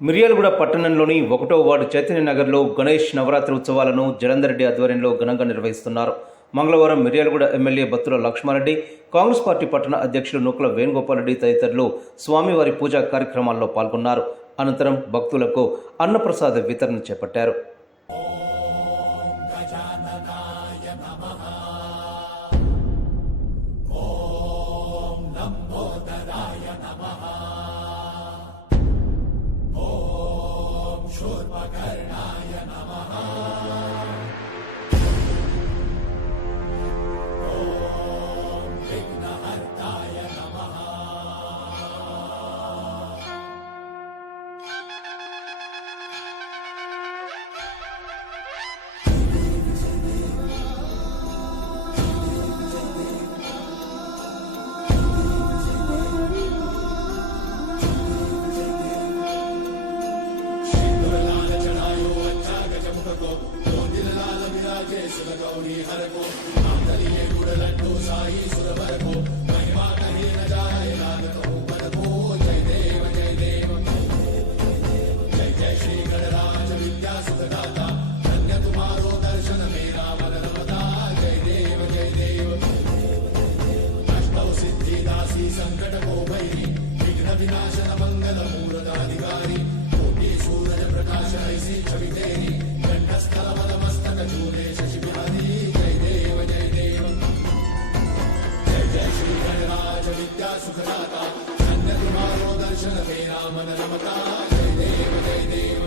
మిర్యాలగూడ పట్టణంలోని 1వ వార్డు చైతన్యనగర్లో గణేష్ నవరాత్రి ఉత్సవాలను జలంధర్ రెడ్డి ఆధ్వర్యంలో ఘనంగా నిర్వహిస్తున్నారు. మంగళవారం మిర్యాలగూడ ఎమ్మెల్యే బత్తుల లక్ష్మారెడ్డి, కాంగ్రెస్ పార్టీ పట్టణ అధ్యక్షులు నూకల వేణుగోపాల్ రెడ్డి తదితరులు స్వామివారి పూజా కార్యక్రమాల్లో పాల్గొన్నారు. అనంతరం భక్తులకు అన్నప్రసాద వితరణ చేపట్టారు. शूर्पकर्णाय नमः। ॐ विघ्नहर्ताय नमः। गौरी हर को आंतरिये गुड़लट्टू साई सुरवर को महिमा कही न जाए लागत ऊपर को। जय देव जय देव जय जय श्री गणराज विद्या सुखदाता, धन्य तुम्हारो दर्शन मेरा मन रमता। जय देव जय देव अष्टौ सिद्धि दासी संकट को भैरी, विघ्न विनाशन मंगल मूर्त अधिकारी, कोटि सूरज प्रकाश ऐसी छवि तेरी, कंठस्थल मद मस्तक झूले शशि बिहारी। जय देव जय देव जय जय श्री गणराज विद्या सुखदाता, धन्य तुम्हारो दर्शन मेरा मन रमता। जय देव जय देव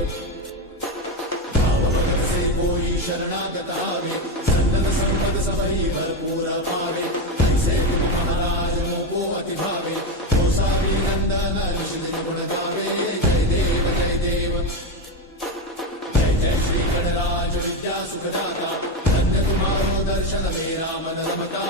भावभक्त से कोई शरणागत आवे, संतन संपद सबही भरपूर पावे। ऐसे तुम महाराज मोको अति भावे, गोसावी नंदन ऋषि गुण गावे। जय देव जय देव जय जय श्री गणराज विद्या सुखदाता, धन्य तुम्हारो दर्शन मेरा मन रमता।